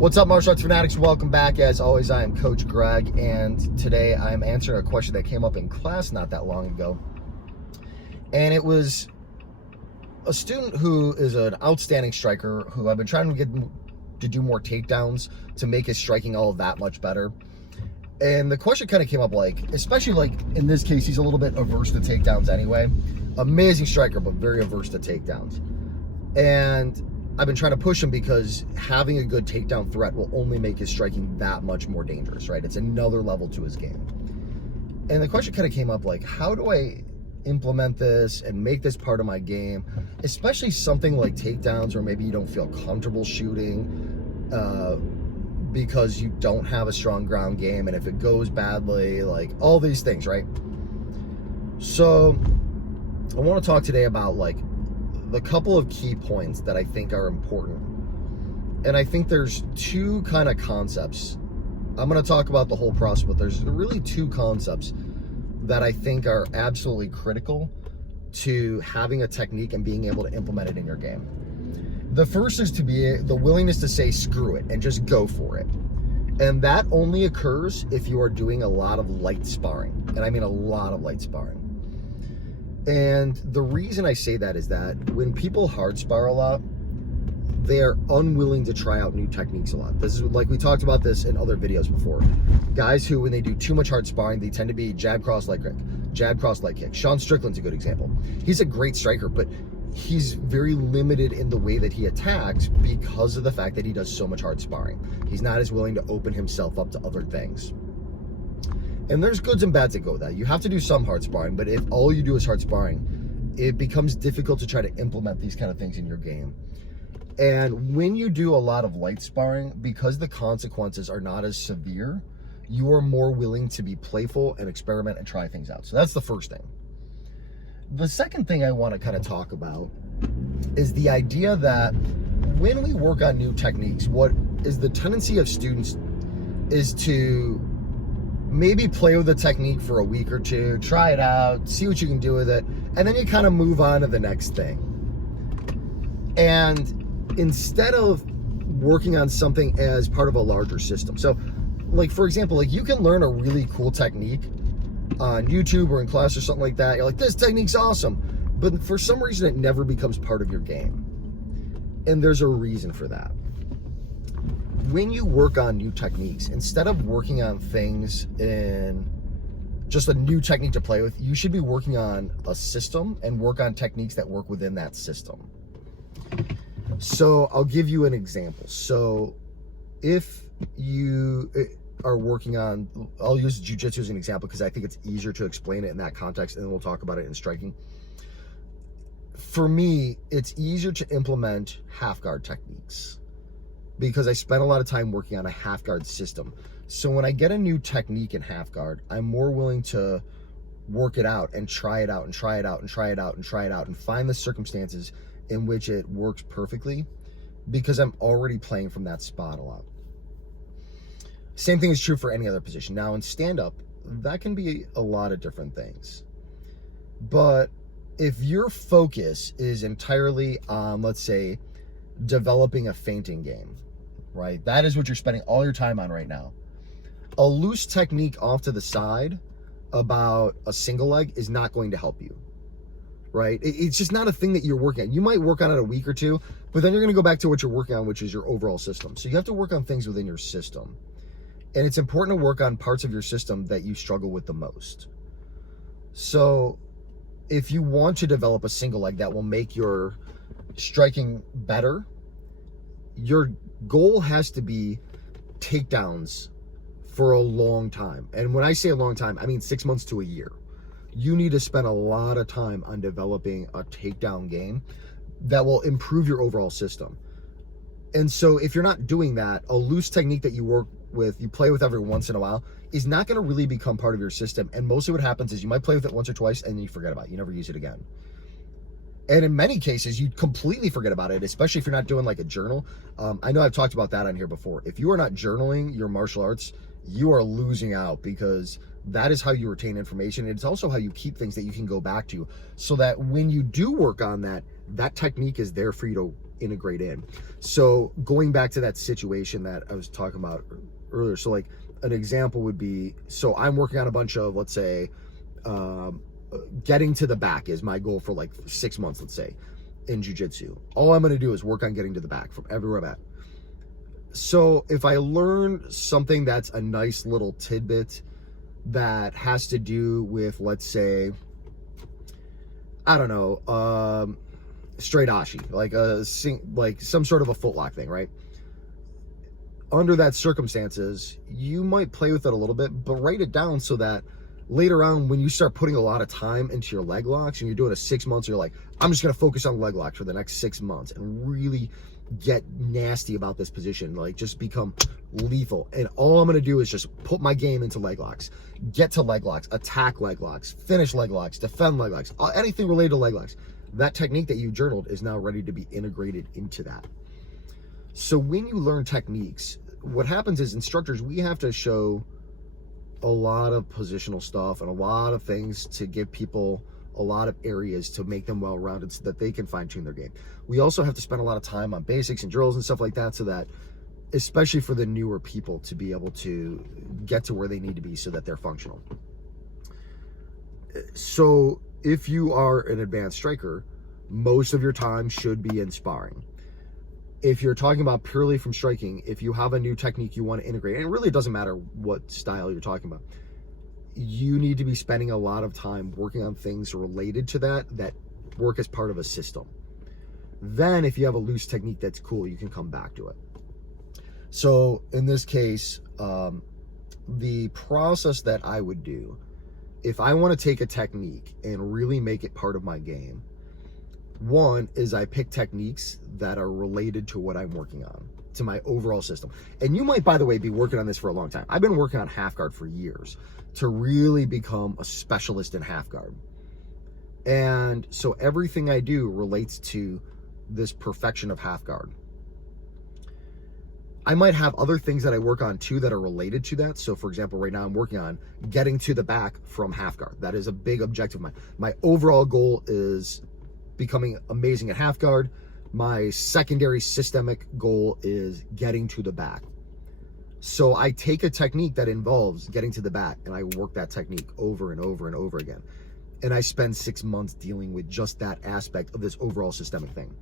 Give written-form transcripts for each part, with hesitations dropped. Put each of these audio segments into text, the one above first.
What's up, martial arts fanatics? Welcome back. As always, I am Coach Greg, and today I am answering a question that came up in class not that long ago. And it was a student who is an outstanding striker who I've been trying to get to do more takedowns to make his striking all that much better. And the question kind of came up especially in this case, he's a little bit averse to takedowns anyway. Amazing striker, but very averse to takedowns. And I've been trying to push him because having a good takedown threat will only make his striking that much more dangerous, right? It's another level to his game. And the question kind of came up how do I implement this and make this part of my game, especially something like takedowns where maybe you don't feel comfortable shooting because you don't have a strong ground game, and if it goes badly, all these things, right? So I want to talk today about the couple of key points that I think are important. And I think there's two kind of concepts. I'm going to talk about the whole process, but there's really two concepts that I think are absolutely critical to having a technique and being able to implement it in your game. The first is to be the willingness to say screw it and just go for it. And that only occurs if you are doing a lot of light sparring. And I mean a lot of light sparring. And the reason I say that is that when people hard spar a lot, they are unwilling to try out new techniques a lot. This is we talked about this in other videos before. Guys who, when they do too much hard sparring, they tend to be jab, cross, leg kick, jab, cross, leg kick. Sean Strickland's a good example. He's a great striker, but he's very limited in the way that he attacks because of the fact that he does so much hard sparring. He's not as willing to open himself up to other things. And there's goods and bads that go with that. You have to do some hard sparring, but if all you do is hard sparring, it becomes difficult to try to implement these kind of things in your game. And when you do a lot of light sparring, because the consequences are not as severe, you are more willing to be playful and experiment and try things out. So that's the first thing. The second thing I want to kind of talk about is the idea that when we work on new techniques, what is the tendency of students is to maybe play with the technique for a week or two, try it out, see what you can do with it, and then you kind of move on to the next thing. And instead of working on something as part of a larger system. So, for example, you can learn a really cool technique on YouTube or in class or something like that. You're like, this technique's awesome. But for some reason, it never becomes part of your game. And there's a reason for that. When you work on new techniques, instead of working on things in just a new technique to play with, you should be working on a system and work on techniques that work within that system. So I'll give you an example. So if you are working on, I'll use jiu-jitsu as an example because I think it's easier to explain it in that context, and then we'll talk about it in striking. For me, it's easier to implement half guard techniques because I spent a lot of time working on a half guard system. So when I get a new technique in half guard, I'm more willing to work it out and try it out and try it out and try it out and try it out and find the circumstances in which it works perfectly because I'm already playing from that spot a lot. Same thing is true for any other position. Now in stand-up, that can be a lot of different things. But if your focus is entirely on, let's say, developing a feinting game, right? That is what you're spending all your time on right now. A loose technique off to the side about a single leg is not going to help you, right? It's just not a thing that you're working on. You might work on it a week or two, but then you're going to go back to what you're working on, which is your overall system. So you have to work on things within your system. And it's important to work on parts of your system that you struggle with the most. So if you want to develop a single leg that will make your striking better, your goal has to be takedowns for a long time. And when I say a long time, I mean 6 months to a year. You need to spend a lot of time on developing a takedown game that will improve your overall system. And so if you're not doing that, a loose technique that you work with, you play with every once in a while, is not going to really become part of your system. And mostly what happens is you might play with it once or twice and then you forget about it. You never use it again. And in many cases, you completely forget about it, especially if you're not doing a journal. I know I've talked about that on here before. If you are not journaling your martial arts, you are losing out because that is how you retain information. It's also how you keep things that you can go back to so that when you do work on that, that technique is there for you to integrate in. So going back to that situation that I was talking about earlier, so like an example would be, so I'm working on a bunch of, let's say, getting to the back is my goal for like 6 months, let's say, in jiu-jitsu. All I'm going to do is work on getting to the back from everywhere I'm at. So if I learn something that's a nice little tidbit that has to do with, let's say, I don't know, straight ashi, like some sort of a footlock thing, right? Under that circumstances, you might play with it a little bit, but write it down so that later on, when you start putting a lot of time into your leg locks and you're doing a 6 months, you're like, I'm just going to focus on leg locks for the next 6 months and really get nasty about this position, like just become lethal. And all I'm going to do is just put my game into leg locks, get to leg locks, attack leg locks, finish leg locks, defend leg locks, anything related to leg locks. That technique that you journaled is now ready to be integrated into that. So when you learn techniques, what happens is instructors, we have to show a lot of positional stuff and a lot of things to give people a lot of areas to make them well-rounded so that they can fine-tune their game. We also have to spend a lot of time on basics and drills and stuff like that so that, especially for the newer people, to be able to get to where they need to be so that they're functional. So if you are an advanced striker, most of your time should be in sparring. If you're talking about purely from striking, if you have a new technique you want to integrate, and it really doesn't matter what style you're talking about, you need to be spending a lot of time working on things related to that work as part of a system. Then if you have a loose technique that's cool, you can come back to it. So in this case, the process that I would do, if I want to take a technique and really make it part of my game, one is I pick techniques that are related to what I'm working on, to my overall system. And you might, by the way, be working on this for a long time. I've been working on half guard for years to really become a specialist in half guard. And so everything I do relates to this perfection of half guard. I might have other things that I work on too that are related to that. So for example, right now I'm working on getting to the back from half guard. That is a big objective of mine. My overall goal is becoming amazing at half guard. My secondary systemic goal is getting to the back. So I take a technique that involves getting to the back and I work that technique over and over and over again. And I spend 6 months dealing with just that aspect of this overall systemic thing.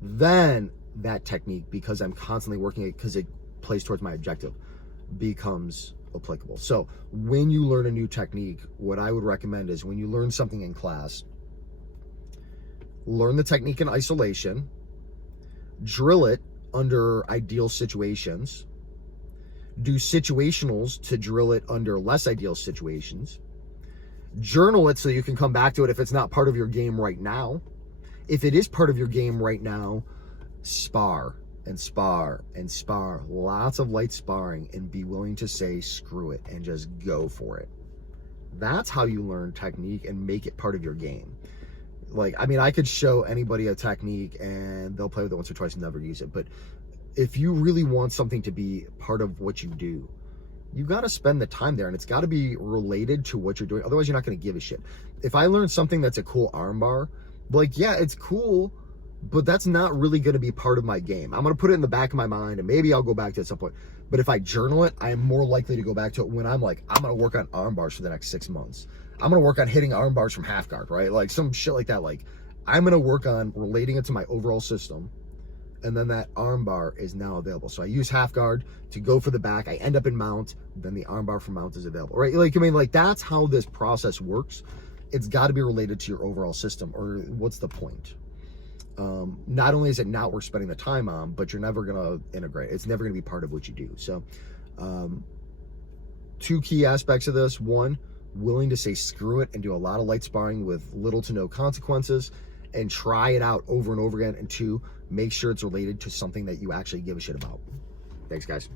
Then that technique, because I'm constantly working it, because it plays towards my objective, becomes applicable. So when you learn a new technique, what I would recommend is when you learn something in class, learn the technique in isolation, drill it under ideal situations, do situationals to drill it under less ideal situations, journal it so you can come back to it if it's not part of your game right now. If it is part of your game right now, spar and spar and spar, lots of light sparring, and be willing to say screw it and just go for it. That's how you learn technique and make it part of your game. Like, I mean, I could show anybody a technique and they'll play with it once or twice and never use it. But if you really want something to be part of what you do, you got to spend the time there, and it's got to be related to what you're doing. Otherwise, you're not going to give a shit. If I learn something that's a cool armbar, like, yeah, it's cool, but that's not really going to be part of my game. I'm going to put it in the back of my mind, and maybe I'll go back to it at some point. But if I journal it, I'm more likely to go back to it when I'm like, I'm going to work on arm bars for the next 6 months. I'm going to work on hitting arm bars from half guard, right? Like some shit like that. Like, I'm going to work on relating it to my overall system. And then that arm bar is now available. So I use half guard to go for the back. I end up in mount. Then the arm bar for mount is available, right? Like, I mean, like, that's how this process works. It's got to be related to your overall system, or what's the point? Not only is it not worth spending the time on, but you're never going to integrate. It's never going to be part of what you do. So, two key aspects of this. One, willing to say screw it and do a lot of light sparring with little to no consequences and try it out over and over again. And two, make sure it's related to something that you actually give a shit about. Thanks, guys.